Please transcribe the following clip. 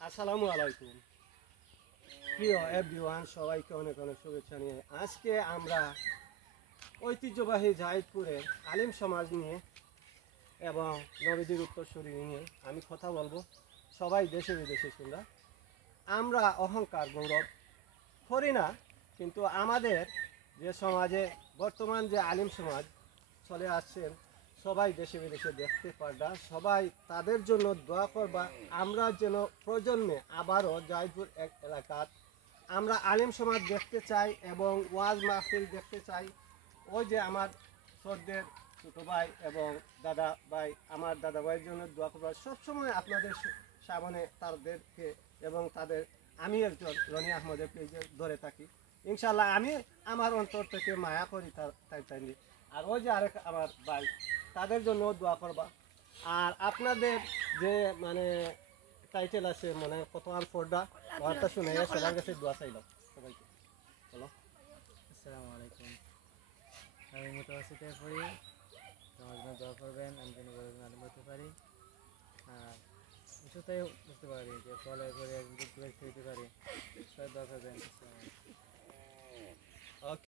আসসালামু আলাইকুম প্রিয় এভরিওয়ান, সবাইকে অনেক অনেক শুভেচ্ছা নিয়ে আজকে আমরা ঐতিহ্যবাহী জাহিদপুরের আলিম সমাজ নিয়ে এবং নবীদের উত্তরসূরি নিয়ে আমি কথা বলবো। সবাই দেশে বিদেশে শুনরা আমরা অহংকার গৌরব করি না, কিন্তু আমাদের যে সমাজে বর্তমান যে আলিম সমাজ চলে আসছেন, সবাই দেশে বিদেশে দেখতে পারবা, সবাই তাদের জন্য দোয়া করবা। আমরা যেন প্রজন্মে আবারও জাহিদপুর এক এলাকার আমরা আলিম সমাজ দেখতে চাই এবং ওয়াজ মাহফিল দেখতে চাই। ওই যে আমার সর্দের ছোটো ভাই এবং দাদা ভাই, আমার দাদা ভাইয়ের জন্য দোয়া করবা। সবসময় আপনাদের সামনে তাদেরকে এবং তাদের আমি একজন রনি আহমদের পেজে ধরে থাকি। ইনশাল্লাহ আমি আমার অন্তর থেকে মায়া করি তাই। আর ওই যে আরেক আমার ভাই, তাদের জন্য দোয়া করবা। আর আপনাদের যে মানে টাইটেল আছে মানে কত আর ফোরডা ওয়ার্তা শুনে সবার কাছে দোয়া চাইলাম সবাইকে। বলো। আসসালামু আলাইকুম। আমি মোটাওয়াসিতে পড়ি, আমার জন্য দোয়া করবেন, আমি যেন বড় আলম হতে পারি। আর কিছুটাই বুঝতে পারি যে ফলে করে একদিন দূরে খেতে পারি, সবাই দোয়া করবেন। আসসালামু আলাইকুম।